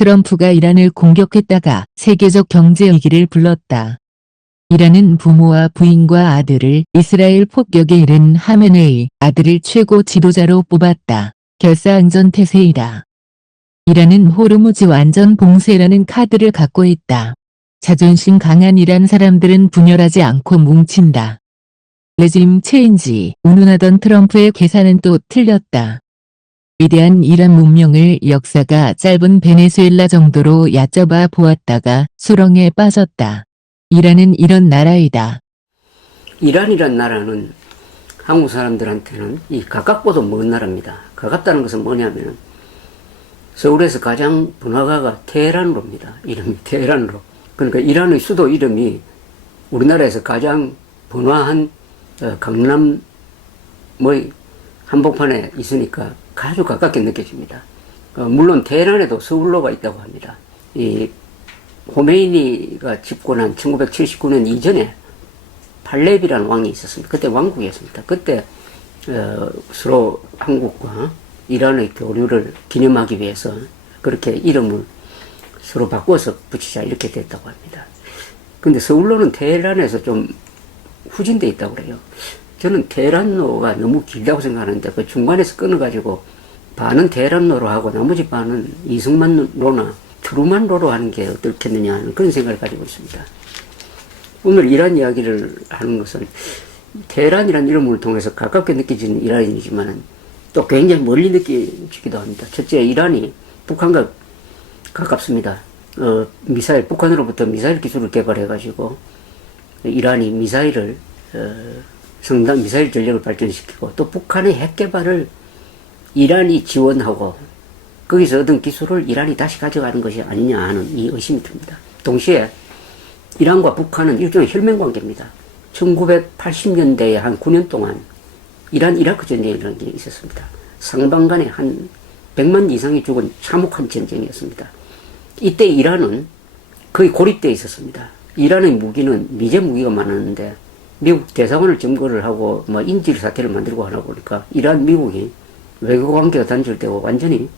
트럼프가 이란을 공격했다가 세계적 경제 위기를 불렀다. 이란은 부모와 부인과 아들을 이스라엘 폭격에 이른 하메네이 아들을 최고 지도자로 뽑았다. 결사항전태세이다. 이란은 호르무즈 완전 봉쇄라는 카드를 갖고 있다. 자존심 강한 이란 사람들은 분열하지 않고 뭉친다. 레짐 체인지, 운운하던 트럼프의 계산은 또 틀렸다. 위대한 이란 문명을 역사가 짧은 베네수엘라 정도로 얕잡아 보았다가 수렁에 빠졌다. 이란은 이런 나라이다. 이란이란 나라는 한국 사람들한테는 이 가깝고도 먼 나라입니다. 가깝다는 것은 뭐냐면 서울에서 가장 번화가가 테헤란으로입니다. 이름이 테헤란으로. 그러니까 이란의 수도 이름이 우리나라에서 가장 번화한 강남 한복판에 있으니까 아주 가깝게 느껴집니다. 물론 테헤란에도 서울로가 있다고 합니다. 이 호메이니가 집권한 1979년 이전에 팔레비라는 왕이 있었습니다. 그때 왕국이었습니다. 그때 서로 한국과 이란의 교류를 기념하기 위해서 그렇게 이름을 서로 바꿔서 붙이자 이렇게 됐다고 합니다. 근데 서울로는 테헤란에서 좀 후진돼 있다고 그래요. 저는 테헤란로가 너무 길다고 생각하는데 그 중간에서 끊어가지고 반은 테헤란로로 하고 나머지 반은 이승만로나 트루만로로 하는 게 어떻겠느냐 하는 그런 생각을 가지고 있습니다. 오늘 이란 이야기를 하는 것은 테헤란이라는 이름을 통해서 가깝게 느껴지는 이란이지만 또 굉장히 멀리 느껴지기도 합니다. 첫째, 이란이 북한과 가깝습니다. 미사일, 북한으로부터 미사일 기술을 개발해가지고 이란이 미사일 전력을 발전시키고 또 북한의 핵 개발을 이란이 지원하고 거기서 얻은 기술을 이란이 다시 가져가는 것이 아니냐 하는 이 의심이 듭니다. 동시에 이란과 북한은 일종의 혈맹 관계입니다. 1980년대에 한 9년 동안 이란-이라크 전쟁이라는 게 있었습니다. 상방간에 한 100만 이상이 죽은 참혹한 전쟁이었습니다. 이때 이란은 거의 고립되어 있었습니다. 이란의 무기는 미제 무기가 많았는데 미국 대사관을 점거를 하고 인질 사태를 만들고 하다 보니까 이란 미국이 외교 관계가 단절되고 완전히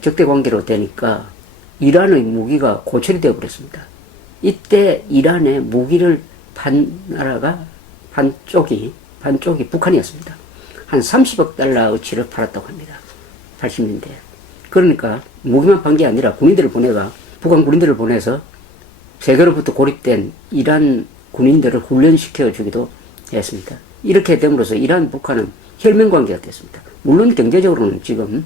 적대 관계로 되니까 이란의 무기가 고철이 되어 버렸습니다. 이때 이란의 무기를 판 나라가 반쪽이 북한이었습니다. 한 30억 달러어치를 팔았다고 합니다. 80년대에. 그러니까 무기만 판 게 아니라 북한 군인들을 보내서 세계로부터 고립된 이란 군인들을 훈련시켜 주기도 했습니다. 이렇게 됨으로써 이란, 북한은 혈맹 관계가 됐습니다. 물론 경제적으로는 지금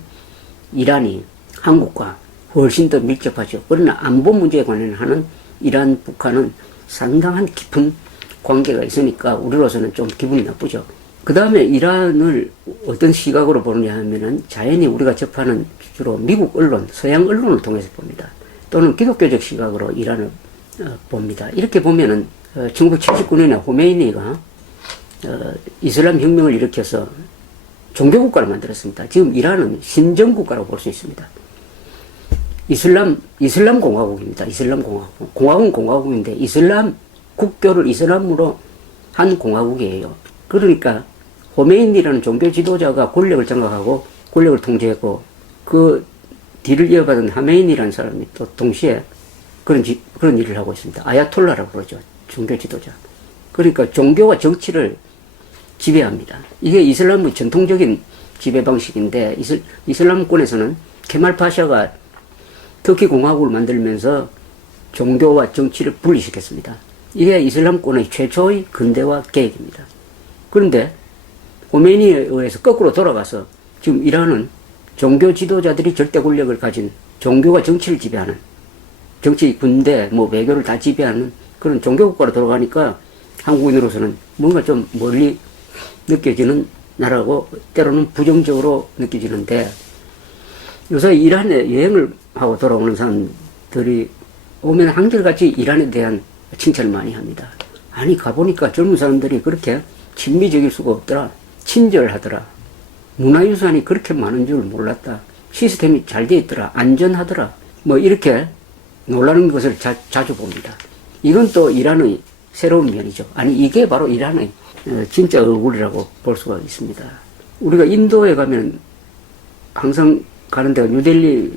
이란이 한국과 훨씬 더 밀접하죠. 그러나 안보 문제에 관련하는 이란, 북한은 상당한 깊은 관계가 있으니까 우리로서는 좀 기분이 나쁘죠. 그 다음에 이란을 어떤 시각으로 보느냐 하면은 자연히 우리가 접하는 주로 미국 언론, 서양 언론을 통해서 봅니다. 또는 기독교적 시각으로 이란을 봅니다. 이렇게 보면은 1979년에 호메이니가 이슬람 혁명을 일으켜서 종교국가를 만들었습니다. 지금 이란은 신정국가라고 볼 수 있습니다. 이슬람 공화국입니다. 이슬람 공화국. 공화국은 공화국인데 이슬람 국교를 이슬람으로 한 공화국이에요. 그러니까 호메인이라는 종교 지도자가 권력을 장악하고 권력을 통제했고 그 뒤를 이어받은 하메인이라는 사람이 또 동시에 그런 일을 하고 있습니다. 아야톨라라고 그러죠. 종교 지도자. 그러니까 종교와 정치를 지배합니다. 이게 이슬람의 전통적인 지배 방식인데 이슬람권에서는 케말 파샤가 터키 공화국을 만들면서 종교와 정치를 분리시켰습니다. 이게 이슬람권의 최초의 근대화 계획입니다. 그런데 호메이니에 의해서 거꾸로 돌아가서 지금 이란은 종교 지도자들이 절대 권력을 가진 종교와 정치를 지배하는 정치, 군대, 외교를 다 지배하는 그런 종교국가로 돌아가니까 한국인으로서는 뭔가 좀 멀리 느껴지는 나라고 때로는 부정적으로 느껴지는데 요새 이란에 여행을 하고 돌아오는 사람들이 오면 한결같이 이란에 대한 칭찬을 많이 합니다. 아니 가보니까 젊은 사람들이 그렇게 친미적일 수가 없더라. 친절하더라. 문화유산이 그렇게 많은 줄 몰랐다. 시스템이 잘 돼 있더라. 안전하더라. 이렇게 놀라는 것을 자주 봅니다. 이건 또 이란의 새로운 면이죠. 아니 이게 바로 이란의 진짜 얼굴이라고 볼 수가 있습니다. 우리가 인도에 가면 항상 가는 데가 뉴델리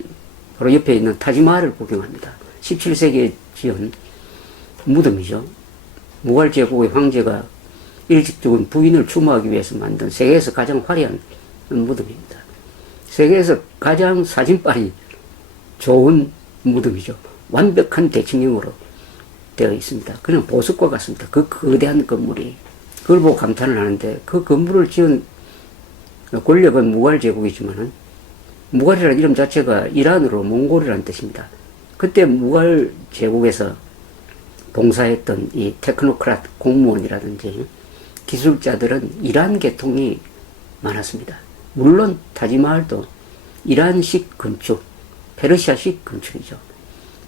바로 옆에 있는 타지마할을 구경합니다. 17세기에 지은 무덤이죠. 무갈 제국의 황제가 일찍 죽은 부인을 추모하기 위해서 만든 세계에서 가장 화려한 무덤입니다. 세계에서 가장 사진빨이 좋은 무덤이죠. 완벽한 대칭형으로 되어 있습니다. 그냥 보석과 같습니다. 그 거대한 건물이. 그걸 보고 감탄을 하는데 그 건물을 지은 권력은 무갈 제국이지만은 무갈이라는 이름 자체가 이란으로 몽골이라는 뜻입니다. 그때 무갈 제국에서 봉사했던 이 테크노크라트 공무원이라든지 기술자들은 이란 계통이 많았습니다. 물론 타지마할도 이란식 건축, 페르시아식 건축이죠.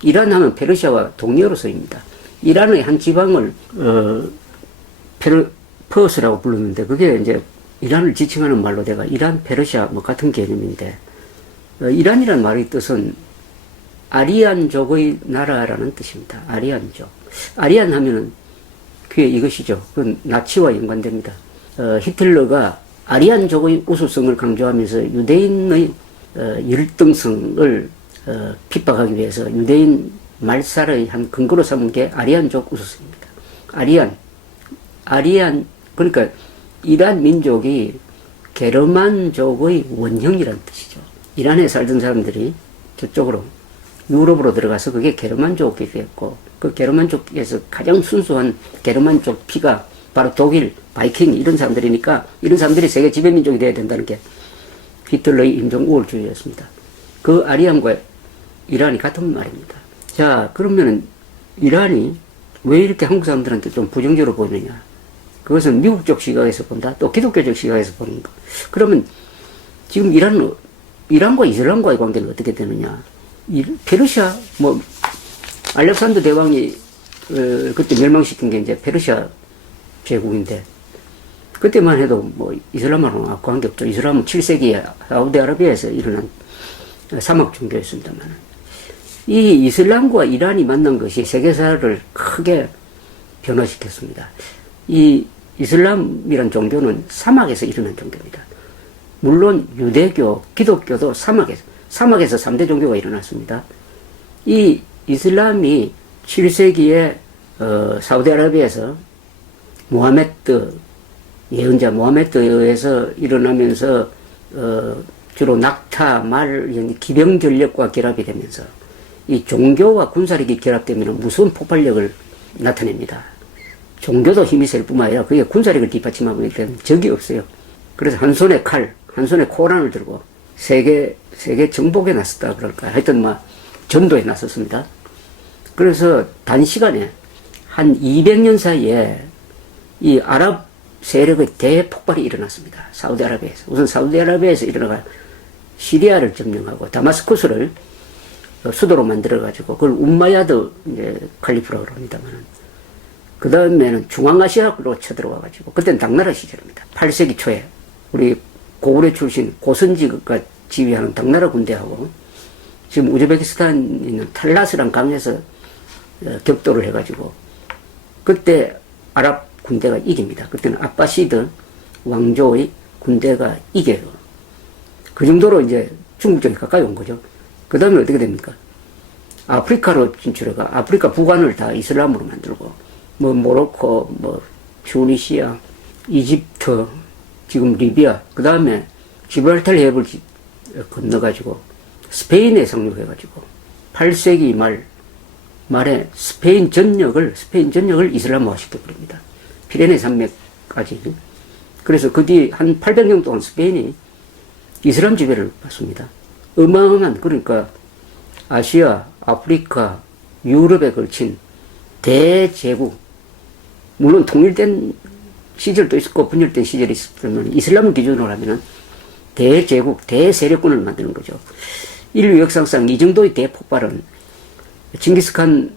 이란 하면 페르시아와 동료로 쓰입니다. 이란의 한 지방을 퍼스라고 부르는데 그게 이제 이란을 지칭하는 말로 내가 이란, 페르시아 뭐 같은 개념인데 이란이라는 말의 뜻은 아리안족의 나라라는 뜻입니다. 아리안족. 아리안 하면은 그게 이것이죠. 그건 나치와 연관됩니다. 히틀러가 아리안족의 우수성을 강조하면서 유대인의 열등성을 핍박하기 위해서 유대인 말살의 한 근거로 삼은 게 아리안족 우수성입니다. 아리안, 그러니까 이란 민족이 게르만족의 원형이라는 뜻이죠. 이란에 살던 사람들이 저쪽으로 유럽으로 들어가서 그게 게르만족이 되었고 그 게르만족에서 가장 순수한 게르만족 피가 바로 독일, 바이킹 이런 사람들이니까 이런 사람들이 세계 지배민족이 되어야 된다는 게 히틀러의 인종 우월주의였습니다. 그 아리안과 이란이 같은 말입니다. 자, 그러면은 이란이 왜 이렇게 한국 사람들한테 좀 부정적으로 보이느냐? 그것은 미국적 시각에서 본다, 또 기독교적 시각에서 보는 거. 그러면 지금 이란과 이슬람과의 관계는 어떻게 되느냐? 페르시아, 알렉산더 대왕이 그때 멸망시킨 게 이제 페르시아 제국인데, 그때만 해도 이슬람하고는 관계 없죠. 이슬람은 7세기에 사우디아라비아에서 일어난 사막 종교였습니다만, 이 이슬람과 이란이 만난 것이 세계사를 크게 변화시켰습니다. 이 이슬람이란 종교는 사막에서 일어난 종교입니다. 물론 유대교, 기독교도 사막에서 3대 종교가 일어났습니다. 이 이슬람이 7세기에 사우디아라비아에서 예언자 모하메드에 의해서 일어나면서 주로 낙타, 말, 기병 전력과 결합이 되면서 이 종교와 군사력이 결합되면 무서운 폭발력을 나타냅니다. 종교도 힘이 셀 뿐만 아니라 그게 군사력을 뒷받침하고 있기 때문에 적이 없어요. 그래서 한 손에 칼, 한 손에 코란을 들고 세계 정복에 나섰다 그럴까. 하여튼 전도에 나섰습니다. 그래서 단시간에 한 200년 사이에 이 아랍 세력의 대폭발이 일어났습니다. 사우디아라비아에서. 우선 사우디아라비아에서 일어나가 시리아를 점령하고 다마스쿠스를 수도로 만들어가지고 그걸 움마야드 칼리프라고 합니다만은 그 다음에는 중앙아시아로 쳐들어와가지고 그때는 당나라 시절입니다. 8세기 초에 우리 고구려 출신 고선지가 지휘하는 당나라 군대하고 지금 우즈베키스탄에 있는 탈라스란 강에서 격돌을 해가지고 그때 아랍 군대가 이깁니다. 그때는 아바시드 왕조의 군대가 이겨요. 그 정도로 이제 중국 쪽에 가까이 온 거죠. 그 다음에 어떻게 됩니까? 아프리카로 진출해가 아프리카 북안을 다 이슬람으로 만들고 모로코, 튜니시아, 이집트, 지금 리비아, 그 다음에 지브랄타르 해협을 건너가지고 스페인에 상륙해가지고 8세기 말에 스페인 전역을 이슬람화 시켜버립니다. 피레네 산맥까지. 그래서 그 뒤 한 800년 동안 스페인이 이슬람 지배를 받습니다. 어마어마한, 그러니까 아시아, 아프리카, 유럽에 걸친 대제국, 물론 통일된 시절도 있었고 분열된 시절이 있었지만 이슬람을 기준으로 하면은 대제국, 대세력군을 만드는 거죠. 인류 역사상 이 정도의 대폭발은 징기스칸이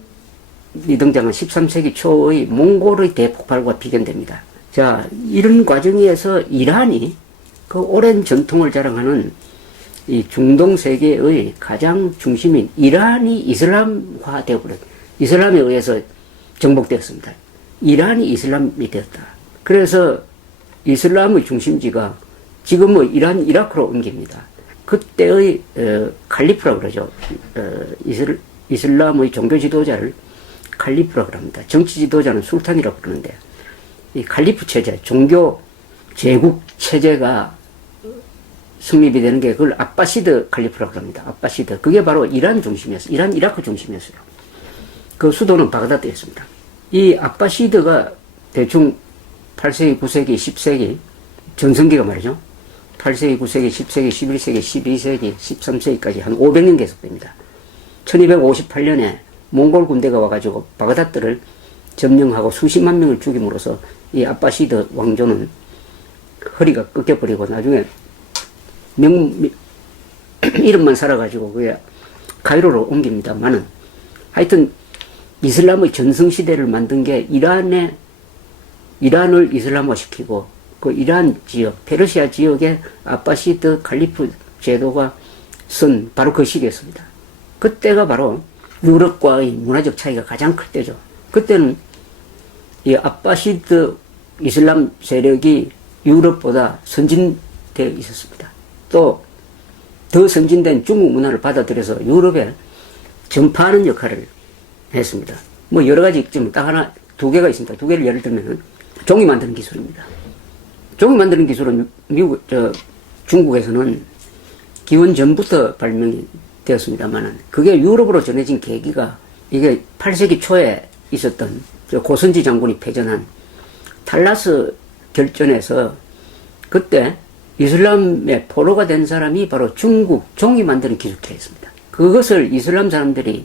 등장한 13세기 초의 몽골의 대폭발과 비견됩니다. 자, 이런 과정에서 이란이 그 오랜 전통을 자랑하는 이 중동 세계의 가장 중심인 이란이 이슬람화 되어버렸, 이슬람에 의해서 정복되었습니다. 이란이 이슬람이 되었다. 그래서 이슬람의 중심지가 지금의 이란, 이라크로 옮깁니다. 그때의 칼리프라고 그러죠. 이슬람의 종교 지도자를 칼리프라고 합니다. 정치 지도자는 술탄이라고 그러는데, 이 칼리프 체제, 종교 제국 체제가 성립이 되는 게 그걸 아바시드 칼리프라고 합니다. 아바시드. 그게 바로 이란 중심이었어요. 이란, 이라크 중심이었어요. 그 수도는 바그다드였습니다. 이 아바시드가 대충 8세기, 9세기, 10세기, 전성기가 말이죠. 8세기, 9세기, 10세기, 11세기, 12세기, 13세기까지 한 500년 계속됩니다. 1258년에 몽골 군대가 와가지고 바그다드를 점령하고 수십만 명을 죽임으로써 이 아바시드 왕조는 허리가 꺾여버리고 나중에 이름만 살아가지고 그게 카이로로 옮깁니다만은 하여튼 이슬람의 전성시대를 만든 게 이란을 이슬람화시키고 그 이란 지역, 페르시아 지역에 아바시드 칼리프 제도가 쓴 바로 그 시기였습니다. 그때가 바로 유럽과의 문화적 차이가 가장 클 때죠. 그때는 이 아바시드 이슬람 세력이 유럽보다 선진되어 있었습니다. 또 더 선진된 중국 문화를 받아들여서 유럽에 전파하는 역할을 했습니다. 뭐 여러 가지 지금 딱 하나, 두 개가 있습니다. 두 개를 예를 들면은 종이 만드는 기술입니다. 종이 만드는 기술은 중국에서는 기원 전부터 발명이 되었습니다만은 그게 유럽으로 전해진 계기가 이게 8세기 초에 있었던 고선지 장군이 패전한 탈라스 결전에서 그때 이슬람의 포로가 된 사람이 바로 중국 종이 만드는 기술자였습니다. 그것을 이슬람 사람들이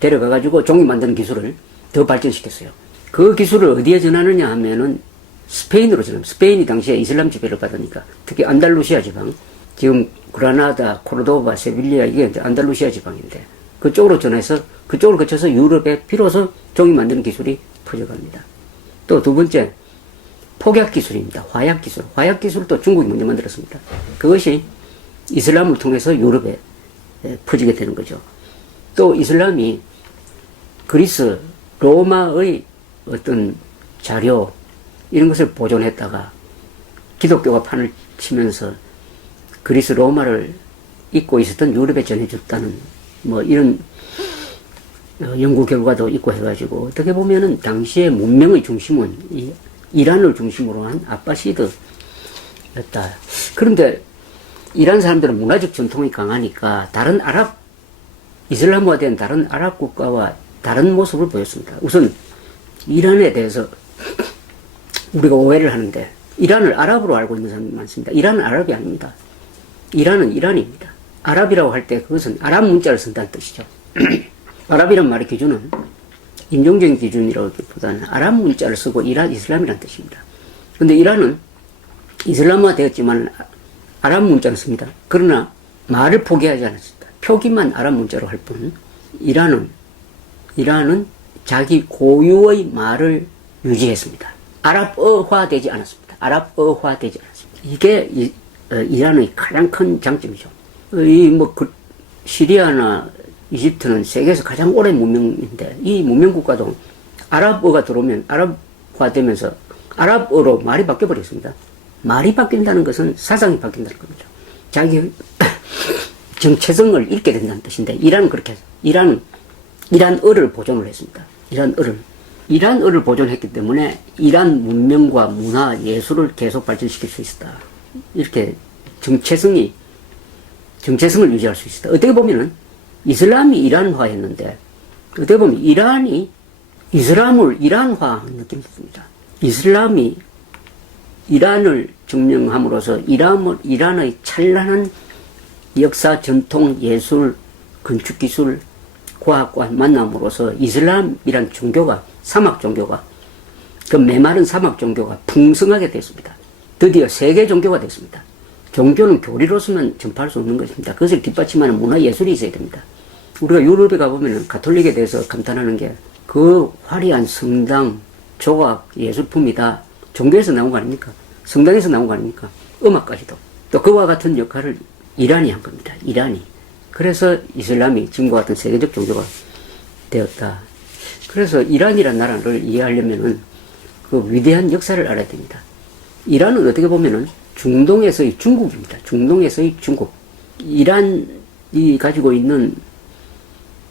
데려가가지고 종이 만드는 기술을 더 발전시켰어요. 그 기술을 어디에 전하느냐 하면은 스페인으로 전합니다. 스페인이 당시에 이슬람 지배를 받으니까 특히 안달루시아 지방, 지금 그라나다, 코르도바, 세빌리아 이게 이제 안달루시아 지방인데 그쪽으로 전해서 그쪽으로 거쳐서 유럽에 비로소 종이 만드는 기술이 퍼져갑니다. 또 두 번째 폭약 기술입니다. 화약 기술. 화약 기술도 중국이 먼저 만들었습니다. 그것이 이슬람을 통해서 유럽에 퍼지게 되는 거죠. 또 이슬람이 그리스, 로마의 어떤 자료 이런 것을 보존했다가 기독교가 판을 치면서 그리스, 로마를 잊고 있었던 유럽에 전해줬다는 뭐 이런 연구 결과도 있고 해가지고 어떻게 보면은 당시의 문명의 중심은 이 이란을 중심으로 한 아바시드였다. 그런데 이란 사람들은 문화적 전통이 강하니까 다른 이슬람화된 다른 아랍 국가와 다른 모습을 보였습니다. 우선 이란에 대해서 우리가 오해를 하는데 이란을 아랍으로 알고 있는 사람이 많습니다. 이란은 아랍이 아닙니다. 이란은 이란입니다. 아랍이라고 할 때 그것은 아랍 문자를 쓴다는 뜻이죠. 아랍이란 말의 기준은 인종적인 기준이라기보다는 아랍 문자를 쓰고 이슬람이라는 뜻입니다. 그런데 이란은 이슬람화 되었지만 아랍 문자를 씁니다. 그러나 말을 포기하지 않았습니다. 표기만 아랍 문자로 할 뿐 이란은 자기 고유의 말을 유지했습니다. 아랍어화되지 않았습니다. 아랍어화되지 않았습니다. 이게 이란의 가장 큰 장점이죠. 시리아나 이집트는 세계에서 가장 오랜 문명인데 이 문명 국가도 아랍어가 들어오면 아랍화되면서 아랍어로 말이 바뀌어버렸습니다. 말이 바뀐다는 것은 사상이 바뀐다는 겁니다. 자기 정체성을 잃게 된다는 뜻인데 이란은 그렇게 해서 이란어를 보존을 했습니다. 이란어를 보존했기 때문에 이란 문명과 문화, 예술을 계속 발전시킬 수 있었다. 이렇게 정체성을 유지할 수 있었다. 어떻게 보면은 이슬람이 이란화했는데 어떻게 보면 이란이 이슬람을 이란화한 느낌이 듭니다. 이슬람이 이란을 점령함으로써 이란의 찬란한 역사, 전통, 예술, 건축기술, 과학과 만남으로써 이슬람이란 종교가 사막 종교가 그 메마른 사막 종교가 풍성하게 됐습니다. 드디어 세계 종교가 됐습니다. 종교는 교리로서만 전파할 수 없는 것입니다. 그것을 뒷받침하는 문화예술이 있어야 됩니다. 우리가 유럽에 가보면 가톨릭에 대해서 감탄하는 게 그 화려한 성당, 조각, 예술품이다. 종교에서 나온 거 아닙니까? 성당에서 나온 거 아닙니까? 음악까지도. 또 그와 같은 역할을 이란이 한 겁니다. 이란이. 그래서 이슬람이 지금과 같은 세계적 종교가 되었다. 그래서 이란이라는 나라를 이해하려면은 그 위대한 역사를 알아야 됩니다. 이란은 어떻게 보면은 중동에서의 중국입니다. 중동에서의 중국. 이란이 가지고 있는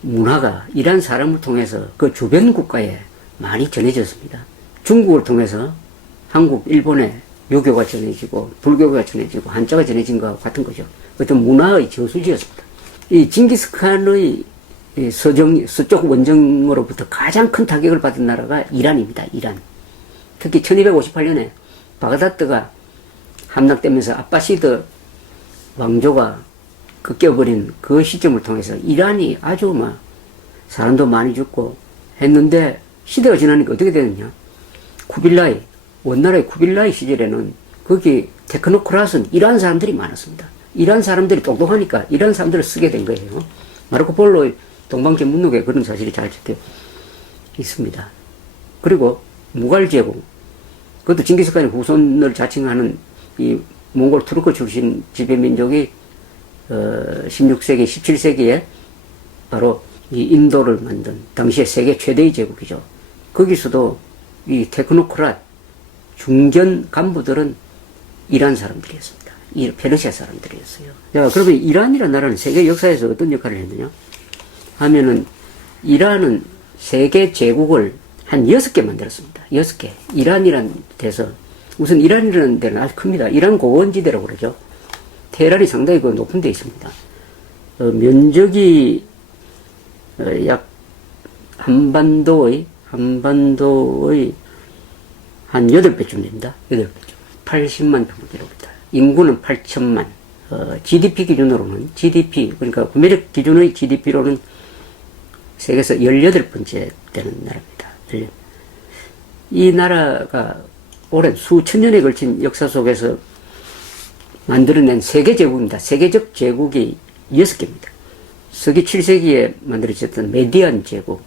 문화가 이란 사람을 통해서 그 주변 국가에 많이 전해졌습니다. 중국을 통해서 한국, 일본에 유교가 전해지고 불교가 전해지고 한자가 전해진 것과 같은 거죠. 어떤 문화의 저수지였습니다. 이 징기스칸의 서쪽 원정으로부터 가장 큰 타격을 받은 나라가 이란입니다. 이란. 특히 1258년에 바그다드가 함락되면서 아바시드 왕조가 꺾여버린 그 시점을 통해서 이란이 아주 막 사람도 많이 죽고 했는데 시대가 지나니까 어떻게 되느냐. 쿠빌라이, 원나라의 쿠빌라이 시절에는 거기 테크노크라스는 이란 사람들이 많았습니다. 이란 사람들이 똑똑하니까 이란 사람들을 쓰게 된 거예요. 마르코 폴로의 동방제 문록에 그런 사실이 잘 적혀 있습니다. 그리고 무갈 제국, 그것도 징기스칸의 후손을 자칭하는 이 몽골 투르크 출신 지배민족이 16세기, 17세기에 바로 이 인도를 만든 당시에 세계 최대의 제국이죠. 거기서도 이 테크노크랏 중견 간부들은 이란 사람들이었습니다. 이 페르시아 사람들이었어요. 자, 그러면 이란이라는 나라는 세계 역사에서 어떤 역할을 했느냐 하면은 이란은 세계 제국을 한 6개 만들었습니다. 6개. 이란이라는 데서 우선 이란이라는 데는 아주 큽니다. 이란 고원지대라고 그러죠. 테헤란이 상당히 그 높은 데 있습니다. 면적이 약 한반도의 한 8배쯤 됩니다. 8배쯤. 80만 평킬로미터. 인구는 8천만. GDP 기준으로는 그러니까 구매력 기준의 GDP로는 세계에서 18번째 되는 나라입니다. 이 나라가 오랜 수천 년에 걸친 역사 속에서 만들어낸 세계 제국입니다. 세계적 제국이 6개입니다. 서기 7세기에 만들어졌던 메디안 제국,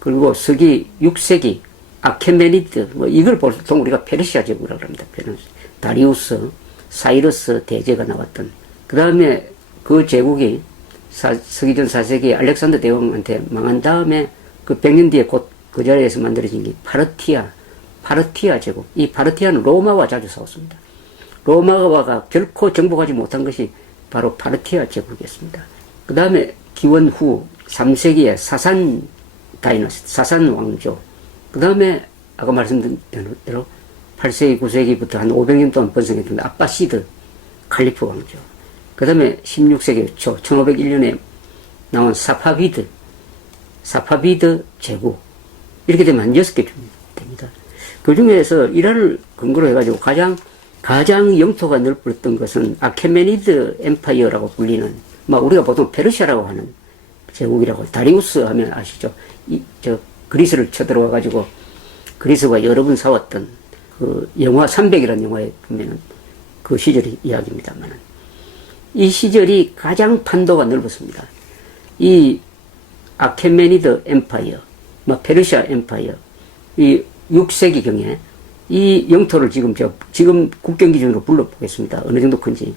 그리고 서기 6세기 아케메니드, 이걸 보통 우리가 페르시아 제국이라고 합니다. 다리우스, 사이러스 대제가 나왔던. 그 다음에 그 제국이 서기전 4세기 알렉산더 대왕한테 망한 다음에 그 100년 뒤에 곧 그 자리에서 만들어진 게 파르티아 제국. 이 파르티아는 로마와 자주 싸웠습니다. 로마가 결코 정복하지 못한 것이 바로 파르티아 제국이었습니다. 그 다음에 기원 후 3세기에 사산 다이너스티, 사산 왕조. 그 다음에 아까 말씀드린 대로 8세기, 9세기부터 한 500년 동안 번성했던 아바시드 칼리프 왕조. 그 다음에 16세기 초 1501년에 나온 사파비드 제국. 이렇게 되면 한 6개 됩니다. 그 중에서 이란을 근거로 해가지고 가장 영토가 넓었던 것은 아케메니드 엠파이어라고 불리는, 우리가 보통 페르시아라고 하는 제국이라고, 다리우스 하면 아시죠? 그리스를 쳐들어와가지고 그리스와 여러 번 싸웠던 그 영화 300이라는 영화에 보면은 그 시절의 이야기입니다만, 이 시절이 가장 판도가 넓었습니다. 이 아케메니드 엠파이어, 페르시아 엠파이어, 이 6세기경에 이 영토를 지금 국경 기준으로 불러보겠습니다. 어느 정도 큰지.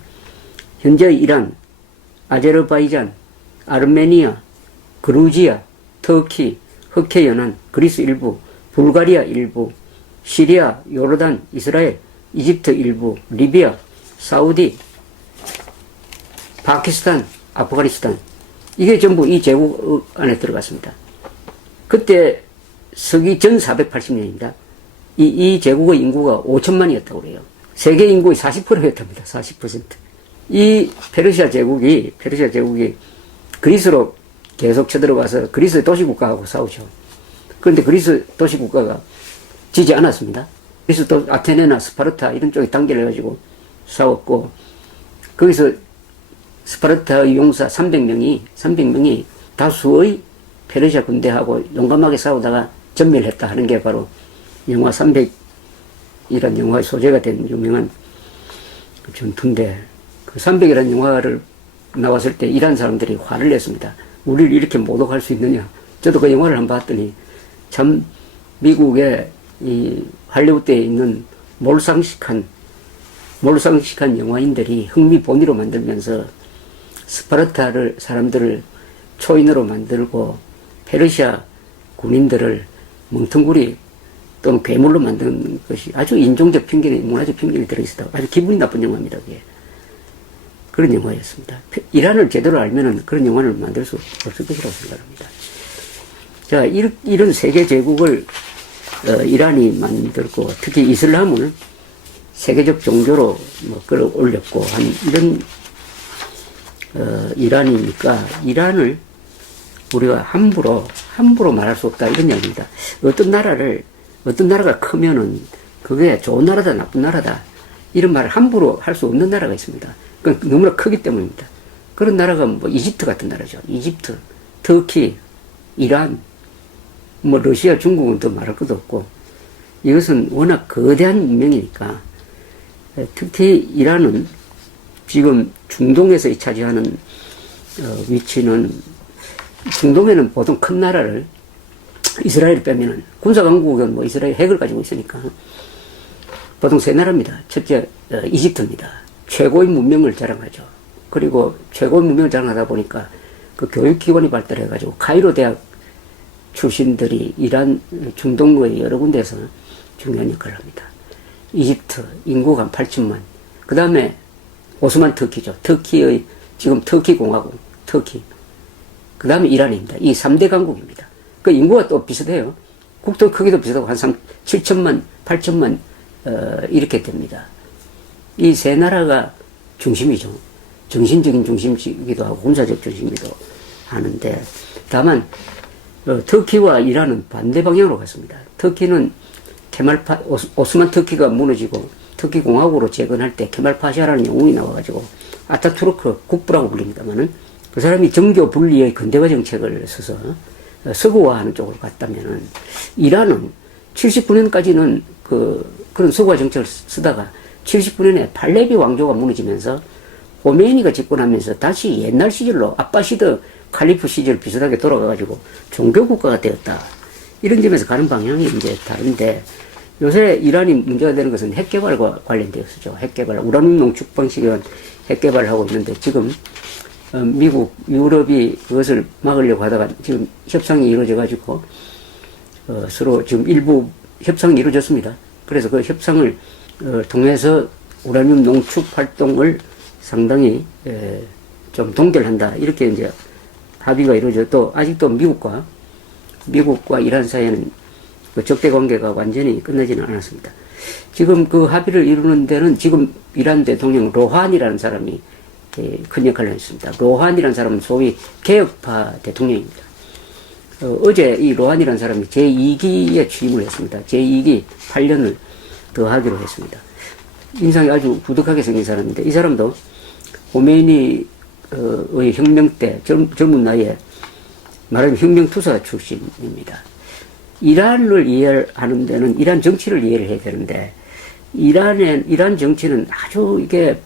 현재의 이란, 아제르바이잔, 아르메니아, 그루지아, 터키, 흑해 연안, 그리스 일부, 불가리아 일부, 시리아, 요르단, 이스라엘, 이집트 일부, 리비아, 사우디, 파키스탄, 아프가니스탄. 이게 전부 이 제국 안에 들어갔습니다. 그때 서기 전 480년입니다. 이 제국의 인구가 5천만이었다고 그래요. 세계 인구의 40%였답니다. 40%. 이 페르시아 제국이 그리스로 계속 쳐들어가서 그리스 도시국가하고 싸우죠. 그런데 그리스 도시국가가 지지 않았습니다. 그래서 또 아테네나 스파르타 이런 쪽에 단결을 해가지고 싸웠고, 거기서 스파르타의 용사 300명이 다수의 페르시아 군대하고 용감하게 싸우다가 전멸했다 하는 게 바로 영화 300이라는 영화의 소재가 된 유명한 전투인데, 그 300이라는 영화를 나왔을 때 이란 사람들이 화를 냈습니다. 우리를 이렇게 모독할 수 있느냐. 저도 그 영화를 한번 봤더니 참 미국의 이 할리우드에 있는 몰상식한 영화인들이 흥미 본위로 만들면서 스파르타를 사람들을 초인으로 만들고 페르시아 군인들을 멍텅구리 또는 괴물로 만드는 것이 아주 인종적 편견이, 문화적 편견이 들어있었다고 아주 기분이 나쁜 영화입니다. 그게. 그런 영화였습니다. 이란을 제대로 알면은 그런 영화를 만들 수 없을 것이라고 생각합니다. 자, 이런 세계 제국을 이란이 만들고 특히 이슬람을 세계적 종교로 뭐 끌어올렸고 한 이런 이란이니까 이란을 우리가 함부로 말할 수 없다 이런 이야기입니다. 어떤 나라가 크면은 그게 좋은 나라다 나쁜 나라다 이런 말을 함부로 할 수 없는 나라가 있습니다. 그건 너무나 크기 때문입니다. 그런 나라가 뭐 이집트 같은 나라죠. 이집트, 터키, 이란, 뭐 러시아, 중국은 더 말할 것도 없고 이것은 워낙 거대한 문명이니까 특히 이란은 지금 중동에서 차지하는 위치는 중동에는 보통 큰 나라를 이스라엘을 빼면은 군사강국은 뭐 이스라엘 핵을 가지고 있으니까 보통 세 나라입니다. 첫째 이집트입니다. 최고의 문명을 자랑하죠. 그리고 최고의 문명을 자랑하다 보니까 그 교육기관이 발달해가지고 카이로 대학 출신들이 이란 중동의 여러 군데에서 중요한 역할을 합니다. 이집트 인구가 한 8천만. 그 다음에 오스만 터키죠. 터키의 지금 터키 공화국, 터키. 그 다음에 이란입니다. 이 3대 강국입니다. 그 인구가 또 비슷해요. 국토 크기도 비슷하고 한 7천만, 8천만 이렇게 됩니다. 이 세 나라가 중심이죠. 정신적인 중심이기도 하고 군사적 중심이기도 하는데 다만 터키와 이란은 반대 방향으로 갔습니다. 터키는 오스만 터키가 무너지고 터키 공화국으로 재건할 때 케말파샤라는 영웅이 나와가지고 아타투르크 국부라고 불립니다만은 그 사람이 정교 분리의 근대화 정책을 써서 서구화하는 쪽으로 갔다면은 이란은 79년까지는 그런 서구화 정책을 쓰다가 79년에 팔레비 왕조가 무너지면서 호메이니가 집권하면서 다시 옛날 시절로 아빠시드 칼리프 시절 비슷하게 돌아가가지고 종교국가가 되었다. 이런 점에서 가는 방향이 이제 다른데 요새 이란이 문제가 되는 것은 핵개발과 관련되었죠. 핵개발, 우라늄 농축 방식의 핵개발을 하고 있는데 지금 미국, 유럽이 그것을 막으려고 하다가 지금 협상이 이루어져가지고 서로 지금 일부 협상이 이루어졌습니다. 그래서 그 협상을 통해서 우라늄 농축 활동을 상당히 좀 동결한다. 이렇게 이제 합의가 이루어져 또 아직도 미국과 이란 사이에는 그 적대 관계가 완전히 끝나지는 않았습니다. 지금 그 합의를 이루는 데는 지금 이란 대통령 로하니라는 사람이 큰 역할을 했습니다. 로하니라는 사람은 소위 개혁파 대통령입니다. 어제 이 로하니라는 사람이 제2기에 취임을 했습니다. 제2기 8년을 더 하기로 했습니다. 인상이 아주 부득하게 생긴 사람인데 이 사람도 호메이니의 혁명 때 젊은 나이에 말하자면 혁명투사 출신입니다. 이란을 이해하는 데는 이란 정치를 이해를 해야 되는데 이란 정치는 아주 이게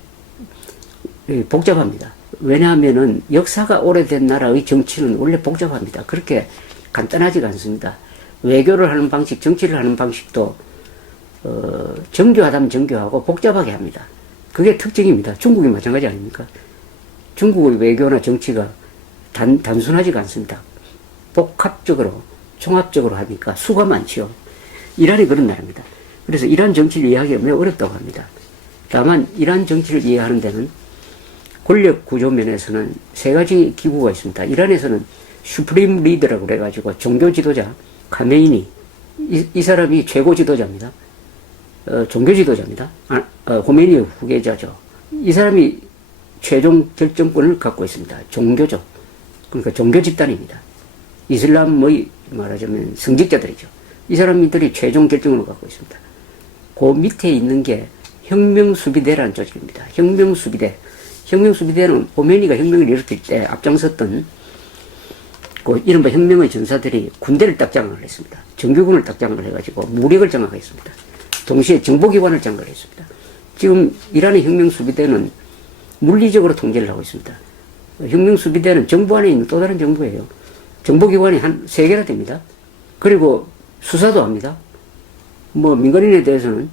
복잡합니다. 왜냐하면은 역사가 오래된 나라의 정치는 원래 복잡합니다. 그렇게 간단하지가 않습니다. 외교를 하는 방식, 정치를 하는 방식도 정교하다면 정교하고 복잡하게 합니다. 그게 특징입니다. 중국이 마찬가지 아닙니까? 중국의 외교나 정치가 단순하지가 않습니다. 복합적으로 종합적으로 하니까 수가 많죠. 이란이 그런 나라입니다. 그래서 이란 정치를 이해하기가 매우 어렵다고 합니다. 다만 이란 정치를 이해하는 데는 권력 구조 면에서는 세 가지 기구가 있습니다. 이란에서는 슈프림 리더라고 그래가지고 종교 지도자 카메이니 이 사람이 최고 지도자입니다. 종교 지도자입니다. 호메이니의 후계자죠. 이 사람이 최종 결정권을 갖고 있습니다. 종교적 그러니까 종교 집단입니다. 이슬람의 말하자면 성직자들이죠. 이 사람들이 최종 결정을 갖고 있습니다. 그 밑에 있는 게 혁명수비대라는 조직입니다. 혁명수비대는 호메이니가 혁명을 일으킬 때 앞장섰던 그 이른바 혁명의 전사들이 군대를 딱 장악을 했습니다. 정규군을 딱 장악을 해가지고 무력을 장악했습니다. 동시에 정보기관을 장악을 했습니다. 지금 이란의 혁명수비대는 물리적으로 통제를 하고 있습니다. 혁명수비대는 정부 안에 있는 또 다른 정부예요. 정보기관이 한 3개나 됩니다. 그리고 수사도 합니다. 뭐 민간인에 대해서는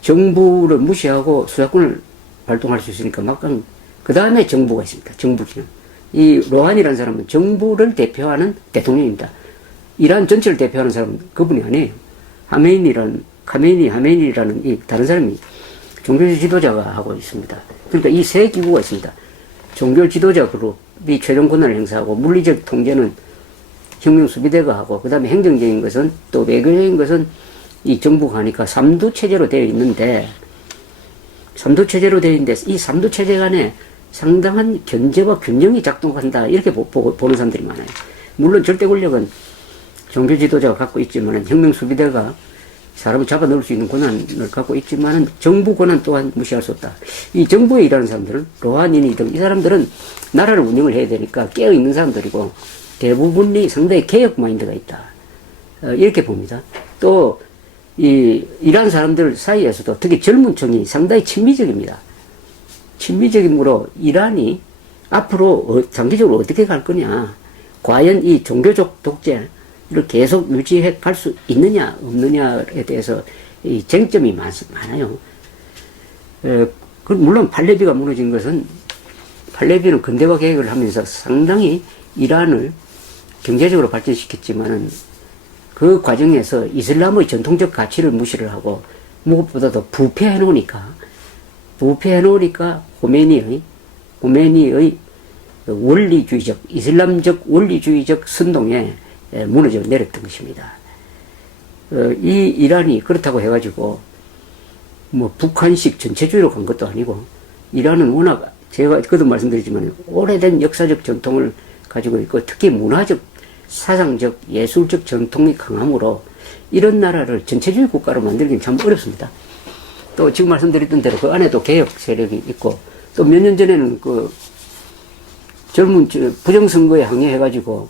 정부를 무시하고 수사권을 발동할 수 있으니까 막강. 그 다음에 정부가 있습니다. 정부 기능. 이 로하니라는 사람은 정부를 대표하는 대통령입니다. 이란 전체를 대표하는 사람은 그분이 아니에요. 하메인이라는 이 다른 사람이 종교 지도자가 하고 있습니다. 그러니까 이 세 기구가 있습니다. 종교 지도자 그룹이 최종 권한을 행사하고 물리적 통제는 혁명수비대가 하고 그 다음에 행정적인 것은 또 외교적인 것은 이 정부가 하니까 삼두 체제로 되어 있는데 이 삼두 체제 간에 상당한 견제와 균형이 작동한다 이렇게 보는 사람들이 많아요. 물론 절대 권력은 종교 지도자가 갖고 있지만 혁명수비대가 사람을 잡아 넣을 수 있는 권한을 갖고 있지만 정부 권한 또한 무시할 수 없다. 이 정부에 일하는 사람들은 로한인이 등 이 사람들은 나라를 운영을 해야 되니까 깨어있는 사람들이고 대부분이 상당히 개혁 마인드가 있다. 이렇게 봅니다. 또 이란 사람들 사이에서도 특히 젊은 층이 상당히 친미적입니다. 친미적이므로 이란이 앞으로 장기적으로 어떻게 갈 거냐, 과연 이 종교적 독재를 계속 유지해 갈 수 있느냐 없느냐에 대해서 이 쟁점이 많아요. 물론 팔레비가 무너진 것은 팔레비는 근대화 계획을 하면서 상당히 이란을 경제적으로 발전시켰지만은 그 과정에서 이슬람의 전통적 가치를 무시를 하고 무엇보다도 부패해 놓으니까 호메니의 원리주의적 이슬람적 원리주의적 선동에 무너져 내렸던 것입니다. 이 이란이 그렇다고 해가지고 뭐 북한식 전체주의로 간 것도 아니고 이란은 워낙 제가 그도 말씀드리지만 오래된 역사적 전통을 가지고 있고 특히 문화적 사상적 예술적 전통이 강함으로 이런 나라를 전체주의 국가로 만들기는 참 어렵습니다. 또 지금 말씀드렸던 대로 그 안에도 개혁 세력이 있고 또 몇 년 전에는 그 젊은 부정선거에 항의해가지고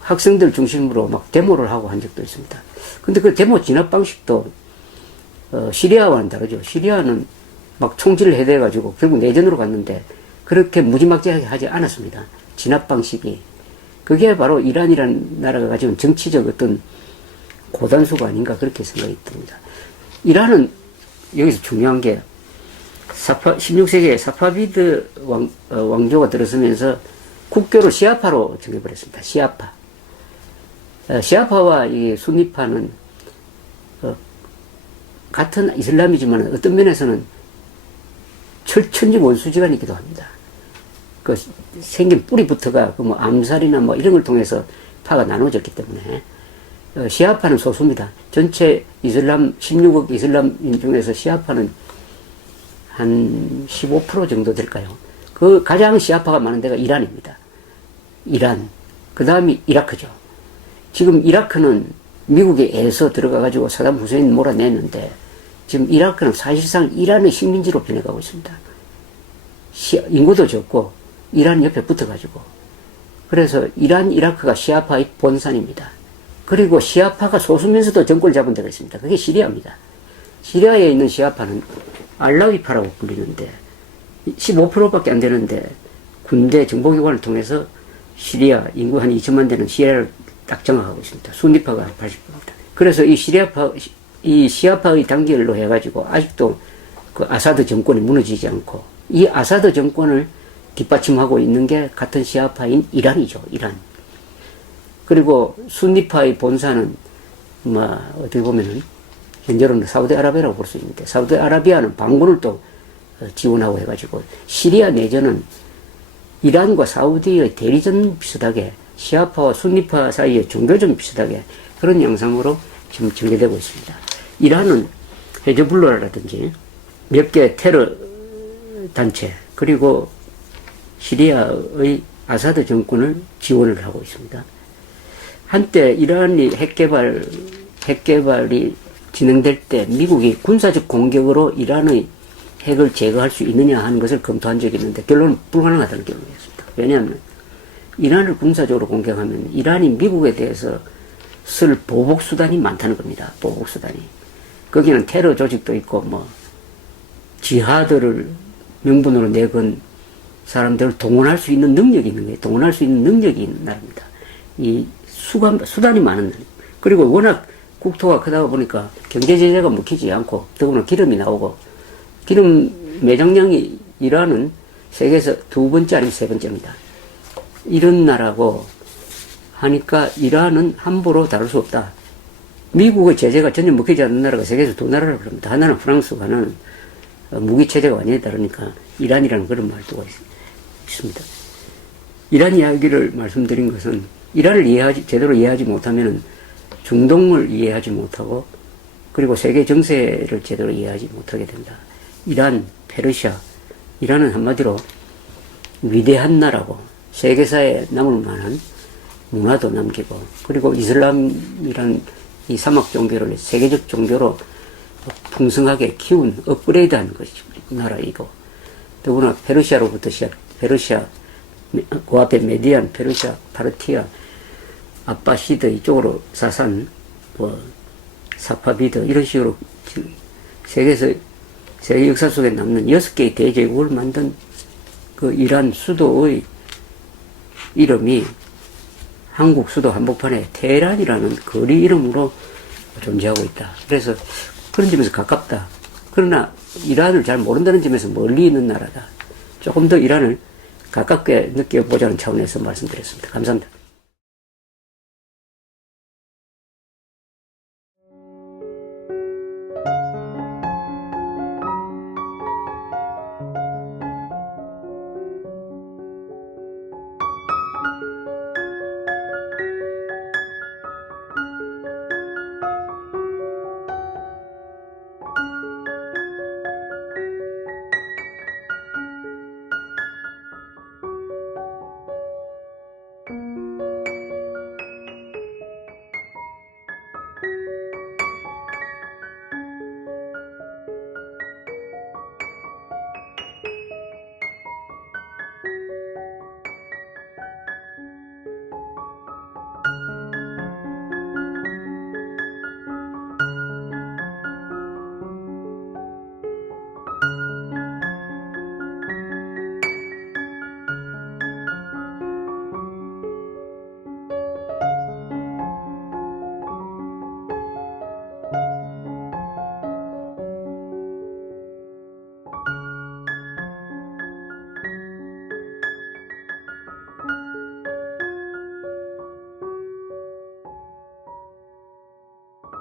학생들 중심으로 막 데모를 하고 한 적도 있습니다. 근데 그 데모 진압 방식도 시리아와는 다르죠. 시리아는 막 총질을 해대가지고 결국 내전으로 갔는데 그렇게 무지막지하게 하지 않았습니다. 진압 방식이. 그게 바로 이란이라는 나라가 가지고 정치적 어떤 고단수가 아닌가 그렇게 생각이 듭니다. 이란은 여기서 중요한 게 16세기에 사파비드 왕조가 들어서면서 국교를 시아파로 정해버렸습니다. 시아파. 시아파와 이 순니파는 같은 이슬람이지만 어떤 면에서는 철천지 원수지간이기도 합니다. 그 생긴 뿌리부터가 그 뭐 암살이나 뭐 이런 걸 통해서 파가 나눠졌기 때문에 시아파는 소수입니다. 전체 이슬람 16억 이슬람인 중에서 시아파는 한 15% 정도 될까요? 그 가장 시아파가 많은 데가 이란입니다. 이란. 그 다음이 이라크죠. 지금 이라크는 미국에 애서 들어가가지고 사담 후세인 몰아냈는데 지금 이라크는 사실상 이란의 식민지로 변해가고 있습니다. 인구도 적고 이란 옆에 붙어가지고 그래서 이란, 이라크가 시아파의 본산입니다. 그리고 시아파가 소수면서도 정권을 잡은 데가 있습니다. 그게 시리아입니다. 시리아에 있는 시아파는 알라위파라고 불리는데 15%밖에 안 되는데 군대 정보기관을 통해서 시리아 인구 한 2천만 되는 시리아를 딱 장악하고 있습니다. 순니파가 80%입니다. 그래서 이 시아파의 단결로 해가지고 아직도 그 아사드 정권이 무너지지 않고 이 아사드 정권을 뒷받침하고 있는 게 같은 시아파인 이란이죠. 이란. 그리고 순니파의 본사는 어떻게 보면은 현재로는 사우디아라비아라고 볼 수 있는데 사우디아라비아는 반군을 또 지원하고 해가지고 시리아 내전은 이란과 사우디의 대리전 비슷하게 시아파와 순니파 사이의 종교전 비슷하게 그런 양상으로 지금 전개되고 있습니다. 이란은 헤즈볼라라든지 몇 개 테러 단체 그리고 시리아의 아사드 정권을 지원을 하고 있습니다. 한때 이란이 핵개발이 진행될 때 미국이 군사적 공격으로 이란의 핵을 제거할 수 있느냐 하는 것을 검토한 적이 있는데 결론은 불가능하다는 결론이었습니다. 왜냐하면 이란을 군사적으로 공격하면 이란이 미국에 대해서 쓸 보복수단이 많다는 겁니다. 보복수단이. 거기는 테러 조직도 있고 지하드를 명분으로 내건 사람들을 동원할 수 있는 능력이 있는 거예요. 동원할 수 있는 능력이 있는 나라입니다. 이 수단이 많은 나라. 그리고 워낙 국토가 크다 보니까 경제 제재가 먹히지 않고 더구나 기름이 나오고 기름 매장량이 이란은 세계에서 두 번째 아니면 세 번째입니다. 이런 나라고 하니까 이란은 함부로 다룰 수 없다. 미국의 제재가 전혀 먹히지 않는 나라가 세계에서 두 나라라고 합니다. 하나는 프랑스고 하나는 무기 체제가 완전히 다르니까 이란이라는 그런 말도 있습니다. 이란 이야기를 말씀드린 것은 이란을 제대로 이해하지 못하면은 중동을 이해하지 못하고 그리고 세계 정세를 제대로 이해하지 못하게 된다. 이란, 페르시아, 이란은 한마디로 위대한 나라고 세계사에 남을 만한 문화도 남기고 그리고 이슬람이란 이 사막 종교를 세계적 종교로 풍성하게 키운 업그레이드한 것이 나라이고 더구나 페르시아로부터 페르시아 그 앞에 메디안, 페르시아, 파르티아, 아빠시드 이쪽으로 사산, 사파비드 이런 식으로 세계 역사 속에 남는 6개의 대제국을 만든 그 이란 수도의 이름이 한국 수도 한복판에 테헤란이라는 거리 이름으로 존재하고 있다. 그래서 그런 점에서 가깝다. 그러나 이란을 잘 모른다는 점에서 멀리 있는 나라다. 조금 더 이란을 가깝게 느껴보자는 차원에서 말씀드렸습니다. 감사합니다.